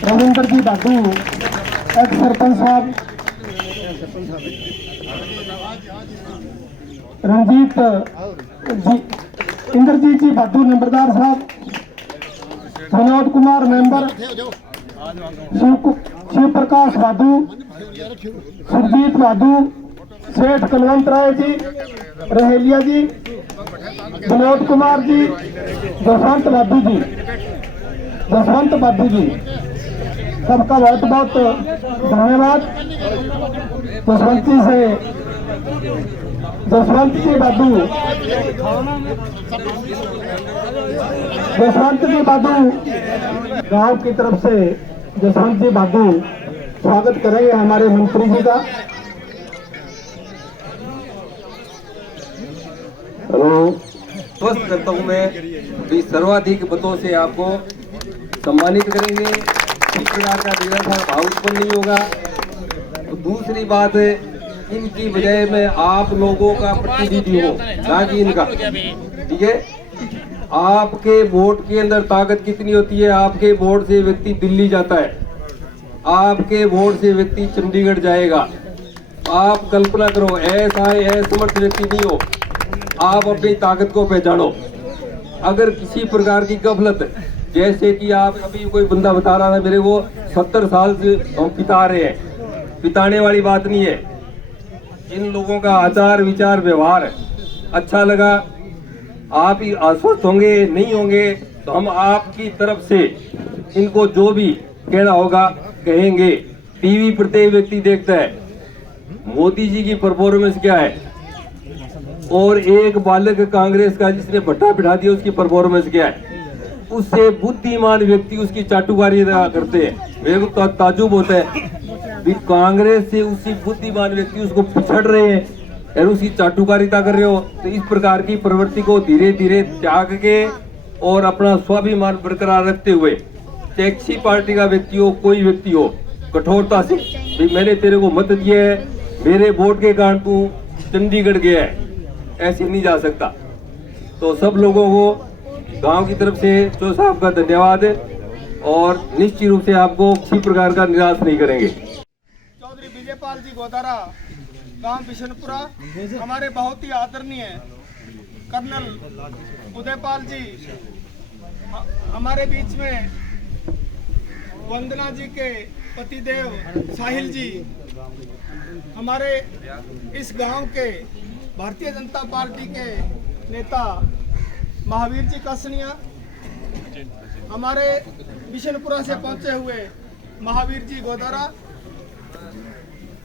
रविंद्र जी बाबू x sarpanch साहब, रंजीत जी, इंद्रजीत जी बाबू नंबरदार साहब, Vinod Kumar member, Shiv Prakash बाबू, सुरजीत बाबू, सेठ कुलवंत राय जी, रहेलिया जी, विनोद कुमार जी, जसवंत बाबू जी, सबका बहुत बहुत धन्यवाद। जसवंत जी बाबू गांव की तरफ से जसवंत जी बाबू स्वागत करेंगे हमारे मंत्री जी का। हेलो, स्वस्थ करता हूँ मैं भी सर्वाधिक मतों से आपको सम्मानित करेंगे। इस प्रकार का निराशा भाव उत्पन्न नहीं होगा। तो दूसरी बात, इनकी बजाय मैं आप लोगों का प्रतिनिधि हूँ, ना कि इनका। ठीक है, आपके वोट के अंदर ताकत कितनी होती है। आपके वोट से व्यक्ति दिल्ली जाता है, आपके वोट से व्यक्ति चंडीगढ़ जाएगा। आप कल्पना करो, ऐसा असमर्थ व्यक्ति नहीं हो। आप अपनी ताकत को पहचानो। अगर किसी प्रकार की गफलत, जैसे कि आप अभी कोई बंदा बता रहा था मेरे को 70 साल से हम पिता रहे हैं, पिताने वाली बात नहीं है। इन लोगों का आचार विचार व्यवहार अच्छा लगा। आप ही आश्वस्त होंगे, नहीं होंगे तो हम आपकी तरफ से इनको जो भी कहना होगा कहेंगे। टीवी प्रत्येक व्यक्ति देखता है मोदी जी की परफॉर्मेंस क्या है, और एक बालक कांग्रेस का जिसने भट्टा बिठा दिया उसकी परफॉर्मेंस क्या है। उससे बुद्धिमान व्यक्ति उसकी चाटुकारी करते हैं। मेरे को ताजुब होता है, कांग्रेस से उसी बुद्धिमान व्यक्ति उसको पिछड़ रहे हैं और उसकी चाटुकारिता कर रहे हो। तो इस प्रकार की प्रवृत्ति को धीरे धीरे त्याग के और अपना स्वाभिमान बरकरार रखते हुए, टैक्सी पार्टी का व्यक्ति हो, कोई व्यक्ति हो, कठोरता से भाई मैंने तेरे को मत दिया है, मेरे वोट के कारण तू चंडीगढ़ गया है, ऐसे नहीं जा सकता। तो सब लोगों को गांव की तरफ से चो साहब का धन्यवाद है, और निश्चित रूप से आपको किसी प्रकार का निराश नहीं करेंगे। चौधरी विजयपाल जी गोदारा, गांव बिशनपुरा, हमारे बहुत ही आदरणीय कर्नल उदयपाल जी हमारे बीच में, वंदना जी के पतिदेव साहिल जी, हमारे इस गांव के भारतीय जनता पार्टी के नेता महावीर जी कसनिया, हमारे बिशनपुरा से पहुंचे हुए महावीर जी गोदारा,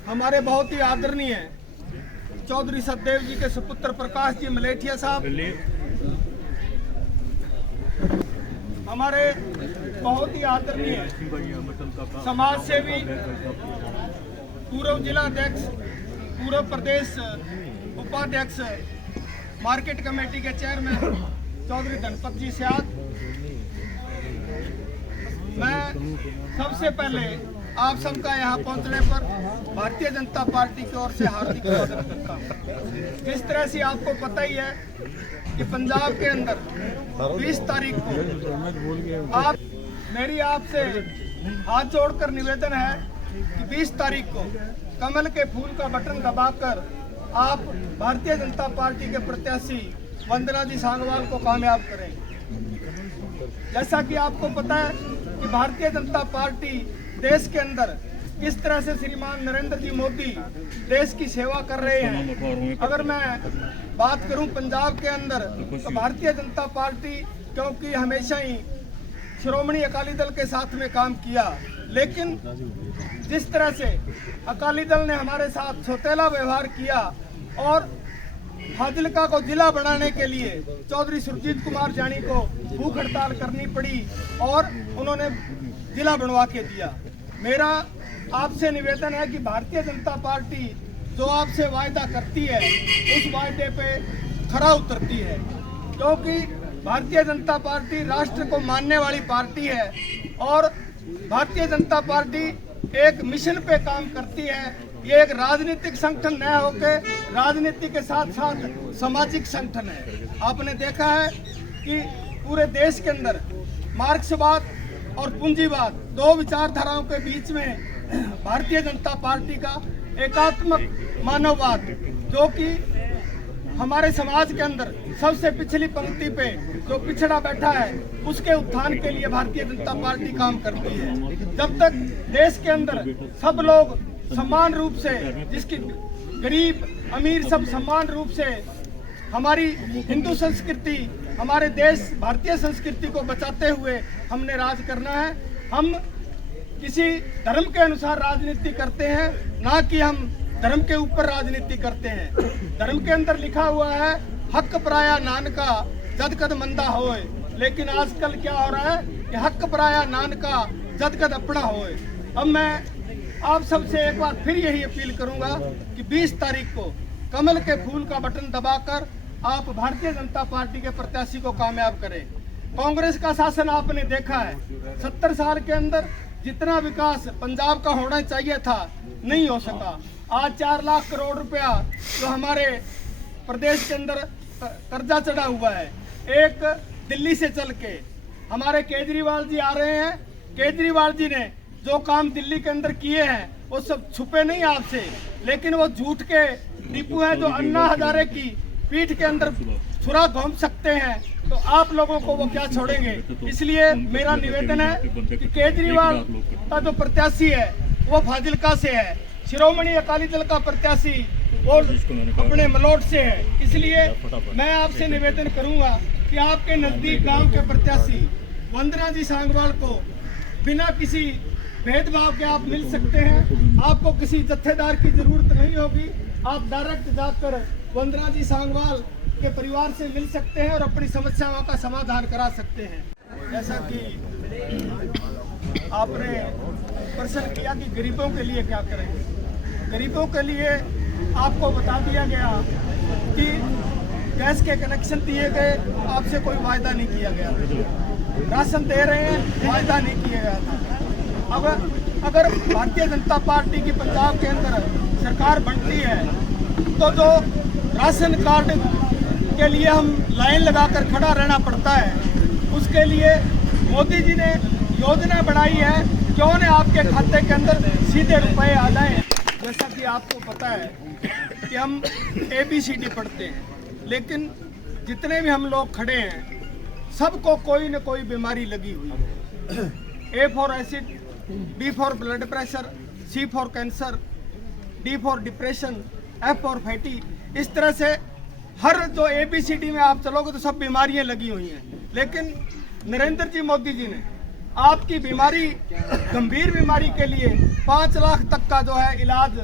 हमारे बहुत ही आदरणीय चौधरी सतदेव जी के सुपुत्र प्रकाश जी मलेठिया साहब, हमारे बहुत ही आदरणीय समाज सेवी, पूर्व जिला अध्यक्ष, पूर्व प्रदेश उपाध्यक्ष, मार्केट कमेटी के चेयरमैन चौधरी धनपत जी सियाद। मैं सबसे पहले आप सबका यहाँ पहुँचने पर भारतीय जनता पार्टी की ओर से हार्दिक स्वागत करता हूँ। जिस तरह से आपको पता ही है कि पंजाब के अंदर 20 तारीख को मेरी आपसे हाथ जोड़कर निवेदन है कि 20 तारीख को कमल के फूल का बटन दबाकर आप भारतीय जनता पार्टी के प्रत्याशी वंदना जी सांगवाल को कामयाब करेंगे। जैसा कि आपको पता है कि भारतीय जनता पार्टी देश के अंदर किस तरह से श्रीमान नरेंद्र जी मोदी देश की सेवा कर रहे हैं। अगर मैं बात करूं पंजाब के अंदर, तो भारतीय जनता पार्टी क्योंकि हमेशा ही श्रोमणी अकाली दल के साथ में काम किया, लेकिन जिस तरह से अकाली दल ने हमारे साथ सौतेला व्यवहार किया और फाजिल्का को जिला बनाने के लिए चौधरी सुरजीत कुमार जानी को भूख हड़ताल करनी पड़ी और उन्होंने जिला बनवा के दिया। मेरा आपसे निवेदन है कि भारतीय जनता पार्टी जो आपसे वायदा करती है उस वायदे पे खरा उतरती है, क्योंकि भारतीय जनता पार्टी राष्ट्र को मानने वाली पार्टी है और भारतीय जनता पार्टी एक मिशन पे काम करती है। ये एक राजनीतिक संगठन न होकर राजनीति के साथ साथ सामाजिक संगठन है। आपने देखा है कि पूरे देश के अंदर मार्क्सवाद और पूंजीवाद दो विचारधाराओं के बीच में भारतीय जनता पार्टी का एकात्मक मानववाद, जो कि हमारे समाज के अंदर सबसे पिछली पंक्ति पे जो पिछड़ा बैठा है उसके उत्थान के लिए भारतीय जनता पार्टी काम करती है। जब तक देश के अंदर सब लोग समान रूप से, जिसकी गरीब अमीर सब समान रूप से हमारी हिंदू संस्कृति, हमारे देश भारतीय संस्कृति को बचाते हुए हमने राज करना है। हम किसी धर्म के अनुसार राजनीति करते हैं, ना कि हम धर्म के ऊपर राजनीति करते हैं। धर्म के अंदर लिखा हुआ है हक पराया नानका जद कद मंदा होए, लेकिन आजकल क्या हो रहा है कि हक पराया नानका जद कद अपना होए। अब मैं आप सबसे एक बार फिर यही अपील करूंगा कि 20 तारीख को कमल के फूल का बटन दबाकर आप भारतीय जनता पार्टी के प्रत्याशी को कामयाब करें। कांग्रेस का शासन आपने देखा है, 70 साल के अंदर जितना विकास पंजाब का होना चाहिए था नहीं हो सका। आज 4 लाख करोड़ रुपया जो हमारे प्रदेश के अंदर कर्जा चढ़ा हुआ है, एक दिल्ली से चल के हमारे केजरीवाल जी आ रहे हैं। केजरीवाल जी ने जो काम दिल्ली के अंदर किए हैं वो सब छुपे नहीं आपसे, लेकिन वो झूठ के डिपू हैं जो अन्ना हजारे की पीठ के अंदर छुरा घूम सकते हैं, तो आप लोगों को वो क्या छोड़ेंगे। इसलिए मेरा निवेदन है कि केजरीवाल का जो प्रत्याशी है वो फाजिल्का से है, शिरोमणि अकाली दल का प्रत्याशी वो अपने मलोट से है। इसलिए मैं आपसे निवेदन करूंगा कि आपके नजदीक गांव के प्रत्याशी वंदना जी सांगवाल को बिना किसी भेदभाव के आप मिल सकते हैं। आपको किसी जत्थेदार की जरूरत नहीं होगी, आप डायरेक्ट जाकर वंदना जी सांगवाल के परिवार से मिल सकते हैं और अपनी समस्याओं का समाधान करा सकते हैं। जैसा कि आपने प्रश्न किया कि गरीबों के लिए क्या करेंगे, गरीबों के लिए आपको बता दिया गया कि गैस के कनेक्शन दिए गए, आपसे कोई वायदा नहीं किया गया। राशन दे रहे हैं, वायदा नहीं किया गया था। अगर भारतीय जनता पार्टी की पंजाब के अंदर सरकार बनती है तो जो राशन कार्ड के लिए हम लाइन लगाकर खड़ा रहना पड़ता है, उसके लिए मोदी जी ने योजना बनाई है, क्यों न आपके खाते के अंदर सीधे रुपए आ जाएं। जैसा कि आपको पता है कि हम ABCD पढ़ते हैं, लेकिन जितने भी हम लोग खड़े हैं सबको कोई न कोई बीमारी लगी हुई है। A for acid, B for blood pressure, C for cancer, D for depression, F for fatty. इस तरह से हर जो ABCD में आप चलोगे तो सब बीमारियां लगी हुई हैं। लेकिन नरेंद्र जी मोदी जी ने आपकी बीमारी, गंभीर बीमारी के लिए 5 लाख तक का जो है इलाज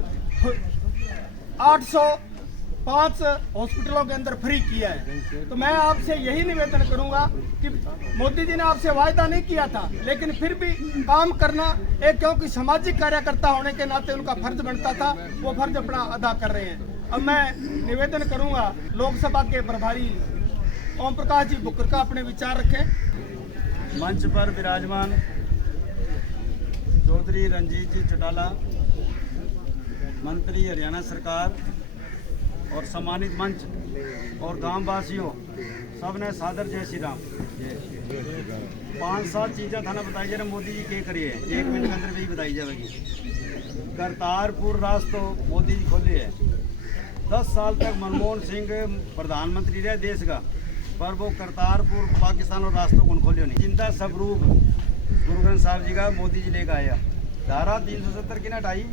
805 हॉस्पिटलों के अंदर फ्री किया है। तो मैं आपसे यही निवेदन करूंगा कि मोदी जी ने आपसे वायदा नहीं किया था, लेकिन फिर भी काम करना एक, क्योंकि सामाजिक कार्यकर्ता होने के नाते उनका फर्ज बनता था, वो फर्ज अपना अदा कर रहे हैं। अब मैं निवेदन करूंगा लोकसभा के प्रभारी ओम प्रकाश जी बुकर का अपने विचार रखें। मंच पर विराजमान चौधरी रंजीत जी चौटाला, मंत्री हरियाणा सरकार और सम्मानित मंच और गांव वासियों, सबने सादर जय श्री राम। 5-7 चीज़ें थाना बताई जा रही मोदी जी के करिए, 1 मिनट के अंदर भी बताई जाएगी। करतारपुर रास्ता मोदी जी खोले है। 10 साल तक मनमोहन सिंह प्रधानमंत्री रहे देश का, पर वो करतारपुर पाकिस्तान और रास्तों को खोले नहीं। चिंता स्वरूप गुरु ग्रंथ साहब जी का मोदी जी लेकर आया। धारा 370 की ना हटाई,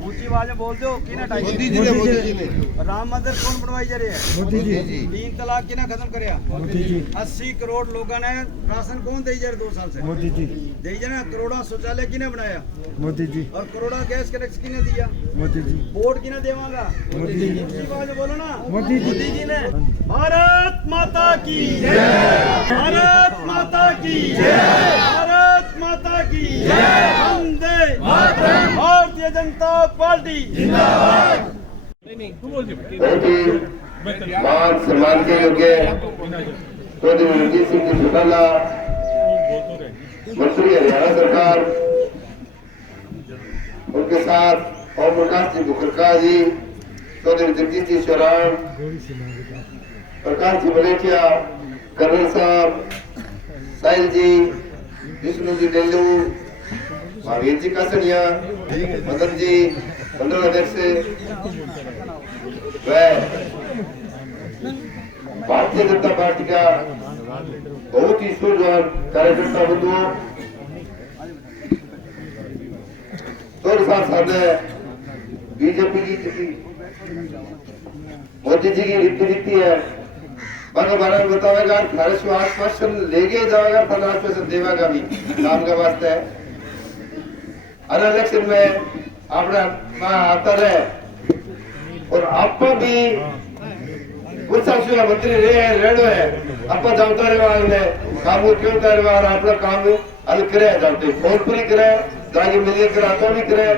ऊंची आवाज में बोल दो कि ना मोदी जी ने राम मंदिर कौन बनवाई जा रही है? मोदी जी 3 तलाक किना खत्म करया? मोदी जी 80 करोड़ लोगों ने राशन कौन दे जा रहे 2 साल से? मोदी जी दे जा ना। करोड़ा शौचालय किने बनाया? मोदी जी और करोड़ा गैस कनेक्शन किने दिया? मोदी जी बोर्ड किने देवांगा? मोदी जी ऊंची आवाज में बोलो ना। मोदी जी ने। भारत माता की जय, भारत माता की जय, भारत माता की जय, वंदे मातरम, भारतीय जनता पार्टी जिंदाबाद। मान सम्मान के योग्य चौधरी रणजीत सिंह जी चौटाला, मंत्री हरियाणा सरकार, उनके साथ ओम प्रकाश जी मुखर्का जी, चौधरी जगदीश जी शरण, प्रकाश जी मलेठिया, कर्नल साहब, साहिल जी, विष्णु जी डेल्लू, महावीर जी कासनिया, मदन जी, मंडल अध्यक्ष वह भारतीय जनता पार्टी का बहुत ही सूझवान कार्यकर्ता बंधुओं, तो साथ है बीजेपी की मोदी जी की रीति है, बारह बारह बतावेगा, 1800 आश्वासन लेके जाएगा, 15 आश्वासन देगा भी काम का वास्ते है। हर इलेक्शन में अपना आता रहे और आप भी कुछ साक्षी मंत्री रेडो है, आप जाता रहे काम क्यों रहे अपना काम हल करे, जाते फोन पूरी करे, जाके मिलिए करा तो भी करे।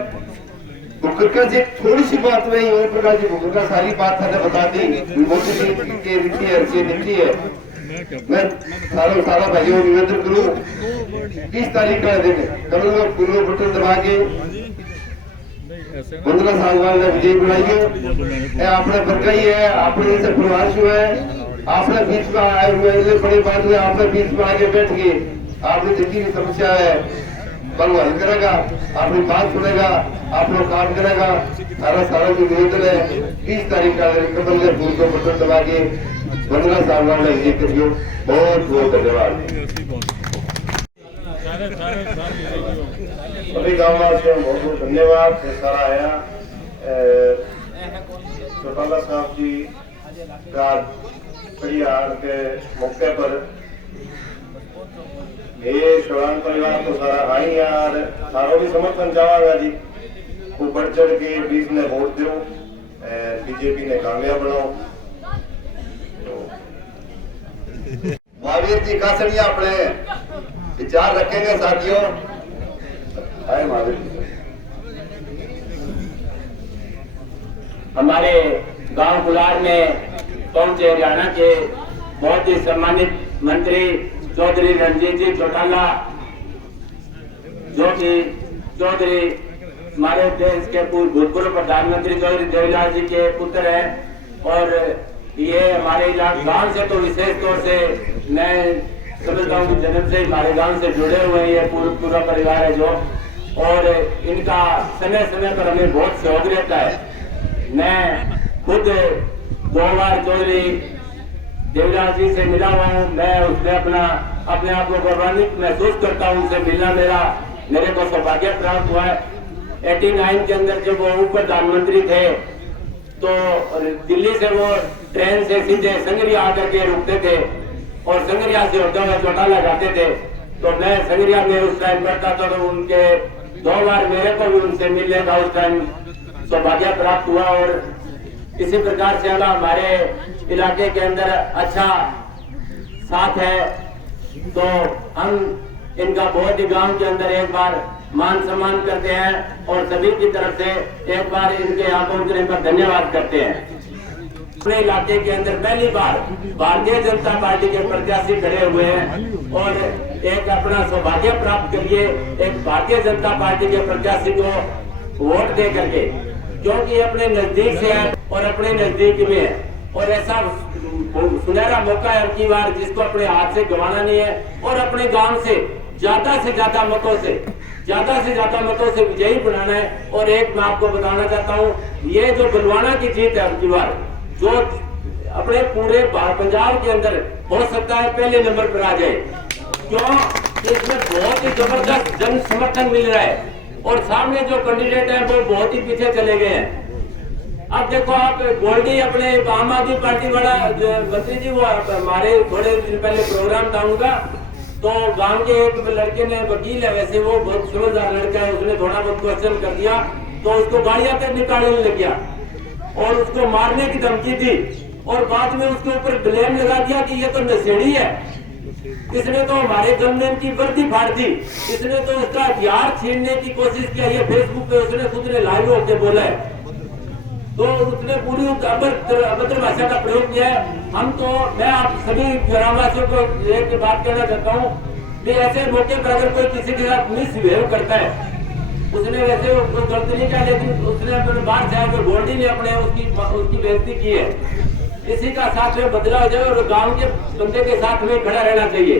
मुखर्का जी थोड़ी सी बात में ओम प्रकाश जी मुखर्का सारी बात मैंने बता दी, मोदी जी की रीति है, नीति है। मैं सारा भाइयों निवेदन करूं 20 तारीख का दिन कल पूर्व बटन दबा के 15 साल वाले विजय बनाइए, आपने बरकाई है, आपने से प्रवास हुआ है, आपने बीच में आए हुए बड़े बात हुए, आपने बीच में आके बैठ गए, आपने जिंदगी की समस्या है कल हल करेगा, अपनी बात सुनेगा, आप लोग काम करेगा। सारा जो निवेदन है 20 तारीख का कमल के फूल को बटन दबा के 15 साल वाले विजय करियो। बहुत बहुत धन्यवाद। सभी गाँव वासियों को बहुत बहुत धन्यवाद। सारा आया चौटाला साहब जी परिवार के मौके पर ये चौहान परिवार तो सारा आई यार, सारों भी समर्थन चाहूंगा जी, को बढ़ चढ़ के 20 ने वोट दो, बीजेपी ने कामयाब बनाओ। महावीर जी कासनिया अपने विचार रखेंगे साथियों। आए महावीर जी। हमारे गांव गुलार में पहुंचे हरियाणा के बहुत ही सम्मानित मंत्री चौधरी रणजीत जी चौटाला, जो कि चौधरी हमारे देश के भूतपूर्व प्रधानमंत्री चौधरी देवीलाल जी के पुत्र हैं। और ये हमारे गांव से तो विशेष तौर से मैं समझता हूँ कि जन्म से हमारे गांव से जुड़े हुए हैं, ये पूरा परिवार है जो, और इनका समय समय पर हमें बहुत सहयोग रहता है। मैं खुद 2 बार चौधरी देवराज जी से मिला हुआ हूँ, मैं उसमें अपने आप को गौरवान्वित महसूस करता हूँ। उनसे मिलना मेरे को सौभाग्य प्राप्त हुआ है। 89 के अंदर जब वो उप प्रधानमंत्री थे तो दिल्ली से वो ट्रेन से सीधे संगरिया आकर के रुकते थे और संगरिया से होते हुए चौटाला जाते थे। तो मैं संगरिया में उस टाइम करता था, तो उनके 2 बार मेरे को भी उनसे मिलने का उस टाइम सौभाग्य प्राप्त हुआ। और इसी प्रकार से हमारे इलाके के अंदर अच्छा साथ है, तो हम इनका बहुत ही गांव के अंदर एक बार मान सम्मान करते हैं और सभी की तरफ से एक बार इनके यहाँ पहुंचने पर धन्यवाद करते हैं। अपने इलाके के अंदर पहली बार भारतीय जनता पार्टी के प्रत्याशी खड़े हुए हैं और एक अपना सौभाग्य प्राप्त करिए एक भारतीय जनता पार्टी के प्रत्याशी को वोट दे करके, क्योंकि अपने नजदीक से है और अपने नजदीक में है। और ऐसा सुनहरा मौका है अब की बार जिसको अपने हाथ से गंवाना नहीं है और अपने गांव से ज्यादा मतों से विजयी बनाना है। और एक मैं आपको बताना चाहता हूँ, ये जो बलवाना की जीत है अब की बार, जो अपने पूरे पंजाब के अंदर हो सकता है पहले नंबर पर आ जाए, क्यों? इसमें बहुत ही जबरदस्त जन समर्थन मिल रहा है। और सामने जो कैंडिडेट है वो बहुत ही पीछे चले गए हैं। अब देखो आप गोल्डी अपने आम आदमी पार्टी वाला मंत्री जी, वो हमारे थोड़े दिन पहले प्रोग्राम था उनका, तो गांव के एक लड़के ने, वकील है वैसे, वो बहुत समझदार लड़का है, उसने थोड़ा बहुत क्वेश्चन कर दिया तो उसको गाड़ियां तक निकालने लग गया और उसको मारने की धमकी दी और बाद में उसके ऊपर ब्लेम लगा दिया कि ये तो नशेड़ी है, इसने तो हमारे जन्मदिन की वर्दी फाड़ दी, इसने तो इसका हथियार छीनने की कोशिश किया। ये फेसबुक पे उसने खुद ने लाइव होकर बोला है, तो उसने पूरी अभद्र भाषा का प्रयोग किया है। हम तो, मैं आप सभी ग्रामवासियों को एक बात कहना चाहता हूँ कि ऐसे मौके पर अगर कोई किसी के साथ मिसबिहेव करता है, उसने वैसे कोई गलती नहीं किया, लेकिन उसने अपने बाहर से आकर गोल्डी ने अपने उसकी बेइज्जती की है, इसी का साथ में बदला हो जाए और गांव के बंदे के साथ में खड़ा रहना चाहिए।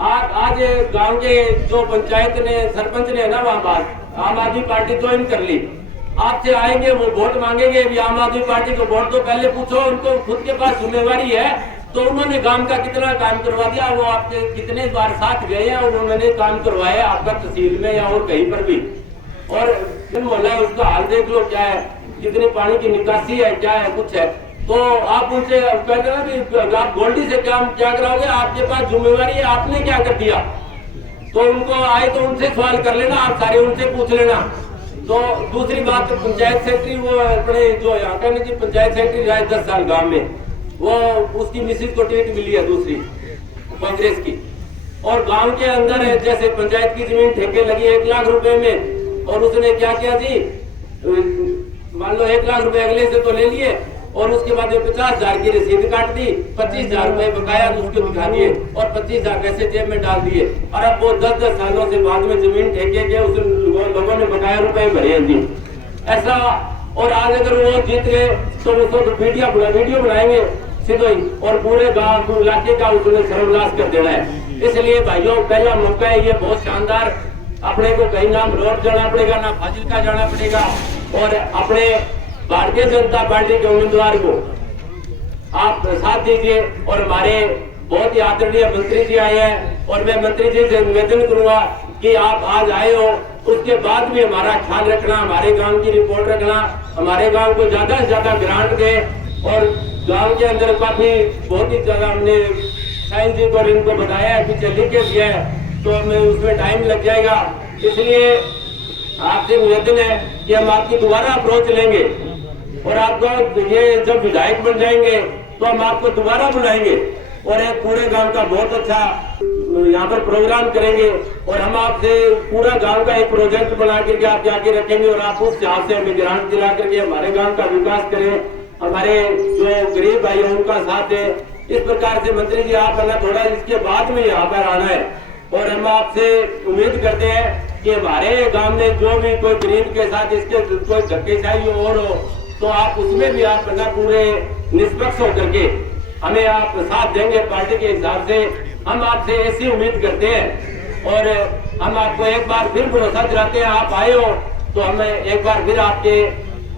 आज गांव के जो पंचायत ने, सरपंच ने ना, वहां बात आम आदमी पार्टी ज्वाइन कर ली, आपसे आएंगे वो वोट मांगेंगे, भी आम आदमी पार्टी को वोट दो, पहले पूछो उनको खुद के पास जिम्मेवारी है तो उन्होंने गांव का कितना काम करवा दिया, वो आपके कितने बार साथ गए हैं और उन्होंने काम करवाया आपका तहसील में या और कहीं पर भी, और मोहल्ला है उसका हाल देख लो क्या है, कितनी पानी की निकासी है, क्या है, कुछ है। तो आप उनसे कहते ना कि आप गोल्डी से क्या कराओगे, आपके पास जिम्मेवारी है, आपने क्या कर दिया, तो उनको आए तो उनसे सवाल कर लेना, आप सारे उनसे पूछ लेना। तो दूसरी बात, पंचायत सेक्रेटरी, वो अपने जो यहाँ का जी पंचायत सेक्रेटरी रहा 10 साल गांव में, वो उसकी मिसिज को टिकट मिली है दूसरी कांग्रेस की, और गांव के अंदर है जैसे पंचायत की जमीन ठेके लगी 1 लाख रुपए में, और उसने क्या किया जी, मान लो 1 लाख रुपए अगले से तो ले लिए और उसके बाद 50,000 की रसीद काट दी, 25,000 रुपए बकाया उसको दिखा दिए और 25,000 पैसे जेब में डाल दिए, और अब वो 10-10 सालों से बाद में जमीन ठेके के उस लोगों ने बकाया रुपए भरे हैं जी, ऐसा। और आज अगर वो जीत गए तो उसको वीडियो बनाएंगे सीधे ही, और पूरे गांव इलाके का उसने सर्वनाश कर देना है। इसलिए भाइयों, पहला मौका है ये बहुत शानदार, अपने को कहीं ना रोड जाना पड़ेगा, ना फाजिलका जाना पड़ेगा, और अपने भारतीय जनता पार्टी के उम्मीदवार को आप साथ दीजिए। और हमारे बहुत ही आदरणीय मंत्री जी आए हैं, और मैं मंत्री जी से निवेदन करूंगा कि आप आज आए हो, उसके बाद भी हमारा ख्याल रखना, हमारे गांव की रिपोर्ट रखना, हमारे गांव को ज्यादा से ज्यादा ग्रांट दे, और गांव के अंदर काफी बहुत ही ज्यादा हमने साइंस जी को इनको बताया है, पीछे लिख के दिया है, तो हमें उसमें टाइम लग जाएगा। इसलिए आपसे निवेदन है कि हम आपकी दोबारा अप्रोच लेंगे, और आपको ये जब विधायक बन जाएंगे तो हम आपको दोबारा बुलाएंगे और एक पूरे गांव का बहुत अच्छा यहाँ पर प्रोग्राम करेंगे, और हम आपसे पूरा गांव का एक प्रोजेक्ट बना करके आप जाके रखेंगे, और आप उस हिसाब से हमें ग्रांट दिला करके हमारे गांव का विकास करें, हमारे जो गरीब भाई हैं उनका साथ है। इस प्रकार से मंत्री जी आप है ना थोड़ा इसके बाद में यहाँ पर आना है, और हम आपसे उम्मीद करते हैं कि हमारे गांव में जो भी कोई गरीब के साथ इसके कोई धक्केशाही और हो तो आप उसमें भी आप ना पूरे निष्पक्ष होकर के हमें आप साथ देंगे पार्टी के हिसाब से, हम आपसे ऐसी उम्मीद करते हैं। और हम आपको एक बार फिर भरोसा दिलाते हैं, आप आए हो तो हमें एक बार फिर आपके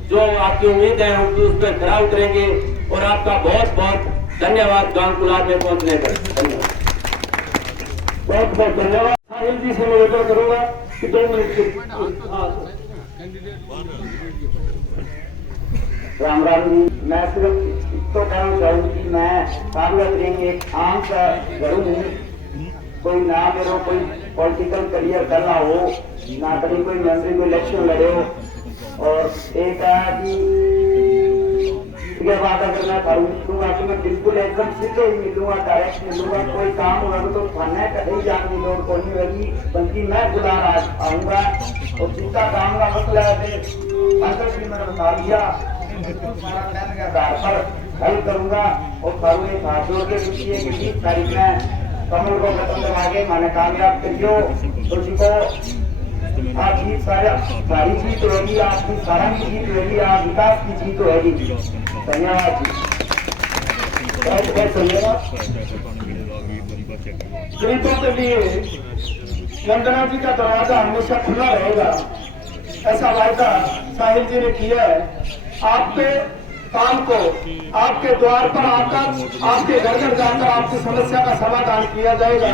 जो आपकी उम्मीद है हम उस पर खरा उतरेंगे, और आपका बहुत बहुत धन्यवाद गांव कुलार में पहुंचने पर। धन्यवाद, बहुत बहुत धन्यवाद। साहिल जी से निवेदन करूंगा कि 2 मिनट राम राम जी। मैं सिर्फ तो कहना चाहूँ कि मैं कागज रहेंगे एक आम सा घरों हूँ, कोई ना मेरे कोई पॉलिटिकल करियर करना हो, ना कभी कोई मंत्री को इलेक्शन लड़े हो, और एक है कि बात अगर मैं मिलूंगा तो मैं बिल्कुल एकदम सीधे ही मिलूंगा, डायरेक्ट मिलूंगा, कोई काम होगा तो थाने कहीं जाने की लोड़ कोई नहीं होगी, बल्कि मैं बुला आऊंगा और सीधा काम का मसला है मैंने बता दिया पर हल करूंगा, और सारे हाथ जोड़ के पूछिए कि 20 तारीख में कमल को खत्म करवा के मैंने कामयाब करियो, तो जी को आपकी सारी जीत होगी, आपकी सारा की जीत होगी, आप विकास की जीत होगी। धन्यवाद जी, बहुत बहुत धन्यवाद। गरीबों के लिए वंदना जी का दरवाजा हमेशा खुला रहेगा, ऐसा वायदा साहिल जी ने किया है। आपके काम को आपके द्वार पर आकर, आपके घर घर जाकर आपकी समस्या का समाधान किया जाएगा।